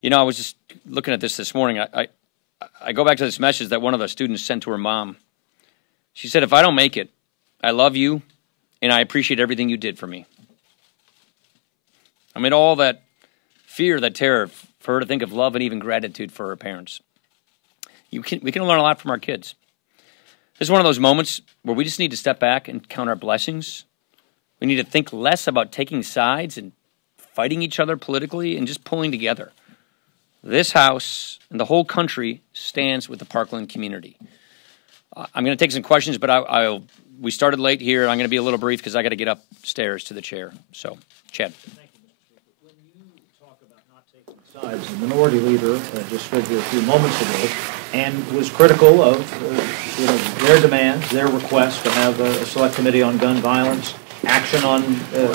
You know, I was just looking at this morning. I go back to this message that one of the students sent to her mom. She said, "If I don't make it, I love you, and I appreciate everything you did for me." I mean, all that fear, that terror, for her to think of love and even gratitude for her parents. We can learn a lot from our kids. This is one of those moments where we just need to step back and count our blessings. We need to think less about taking sides and fighting each other politically and just pulling together. This House and the whole country stands with the Parkland community. I'm going to take some questions, but we started late here. I'm going to be a little brief because I got to get upstairs to the chair. So, Chad. Thank you, Mr. Speaker. When you talk about not taking sides, the minority leader just stood here a few moments ago and was critical of their demands, their request to have a select committee on gun violence, action on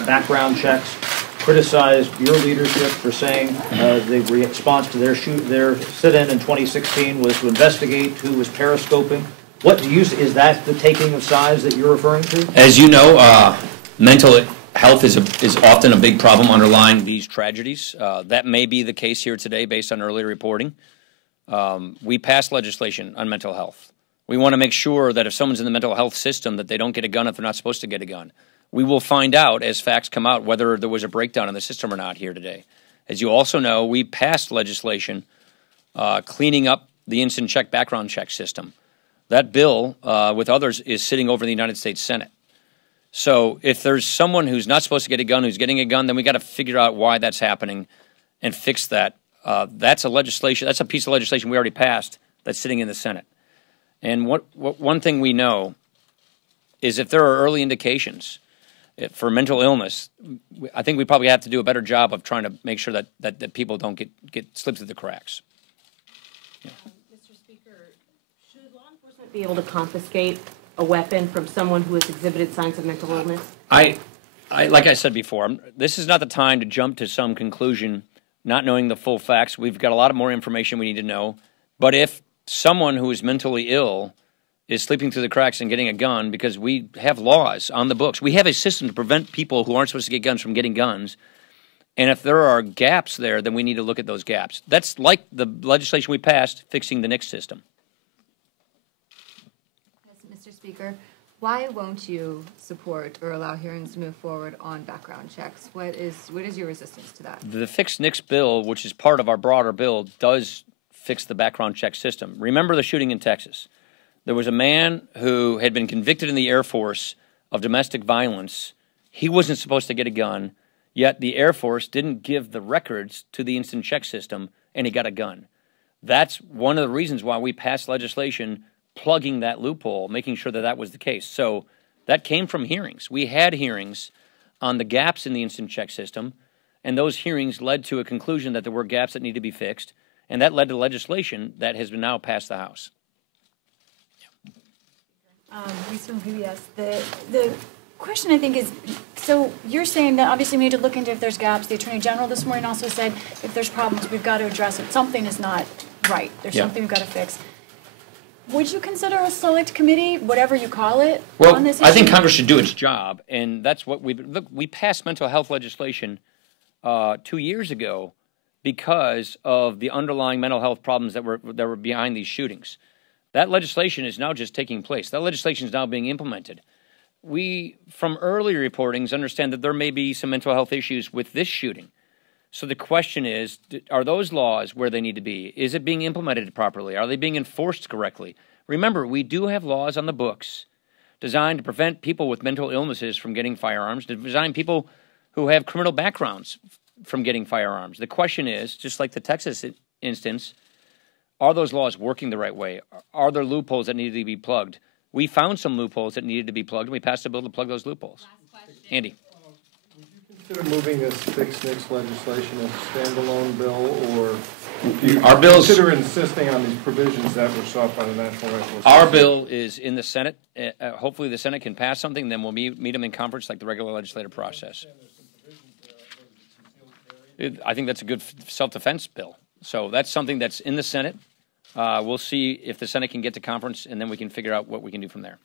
background checks, criticized your leadership for saying the response to their sit-in in 2016 was to investigate who was periscoping. What do you, is that the taking of sides that you're referring to? As you know, mental health is often a big problem underlying these tragedies. That may be the case here today based on earlier reporting. We passed legislation on mental health. We want to make sure that if someone's in the mental health system that they don't get a gun if they're not supposed to get a gun. We will find out as facts come out whether there was a breakdown in the system or not here today. As you also know, we passed legislation cleaning up the instant check background check system. That bill, with others, is sitting over in the United States Senate. So if there's someone who's not supposed to get a gun who's getting a gun, then we got to figure out why that's happening and fix that. That's a piece of legislation we already passed that's sitting in the Senate. And one thing we know is if there are early indications for mental illness, I think we probably have to do a better job of trying to make sure that people don't get slipped through the cracks. Yeah. Mr. Speaker, should law enforcement be able to confiscate a weapon from someone who has exhibited signs of mental illness? Like I said before, this is not the time to jump to some conclusion, not knowing the full facts. We've got a lot of more information we need to know. But if someone who is mentally ill is sleeping through the cracks and getting a gun, because we have laws on the books. We have a system to prevent people who aren't supposed to get guns from getting guns. And if there are gaps there, then we need to look at those gaps. That's like the legislation we passed fixing the NICS system. Yes, Mr. Speaker, why won't you support or allow hearings to move forward on background checks? What is your resistance to that? The fixed NICS bill, which is part of our broader bill, does fix the background check system. Remember the shooting in Texas. There was a man who had been convicted in the Air Force of domestic violence. He wasn't supposed to get a gun, yet the Air Force didn't give the records to the instant check system, and he got a gun. That's one of the reasons why we passed legislation plugging that loophole, making sure that that was the case. So that came from hearings. We had hearings on the gaps in the instant check system, and those hearings led to a conclusion that there were gaps that need to be fixed, and that led to legislation that has been now passed the House. Lisa from PBS. The question, I think, is, so you're saying that obviously we need to look into if there's gaps. The Attorney General this morning also said if there's problems, we've got to address it. Something is not right. There's something we've got to fix. Would you consider a select committee, whatever you call it, on this issue? I think Congress should do its job, and that's what we passed mental health legislation 2 years ago because of the underlying mental health problems that were behind these shootings. That legislation is now just taking place. That legislation is now being implemented. We, from earlier reportings, understand that there may be some mental health issues with this shooting. So the question is, are those laws where they need to be? Is it being implemented properly? Are they being enforced correctly? Remember, we do have laws on the books designed to prevent people with mental illnesses from getting firearms, to design people who have criminal backgrounds from getting firearms. The question is, just like the Texas instance, are those laws working the right way? Are there loopholes that need to be plugged? We found some loopholes that needed to be plugged, and we passed a bill to plug those loopholes. Andy. Would you consider moving this fixed NICS legislation as a standalone bill, or do you consider insisting on these provisions that were sought by the National Rifle Association? Our bill is in the Senate. Hopefully the Senate can pass something, then we'll meet them in conference like the regular legislative process. I think that's a good self-defense bill. So that's something that's in the Senate. We'll see if the Senate can get to conference, and then we can figure out what we can do from there.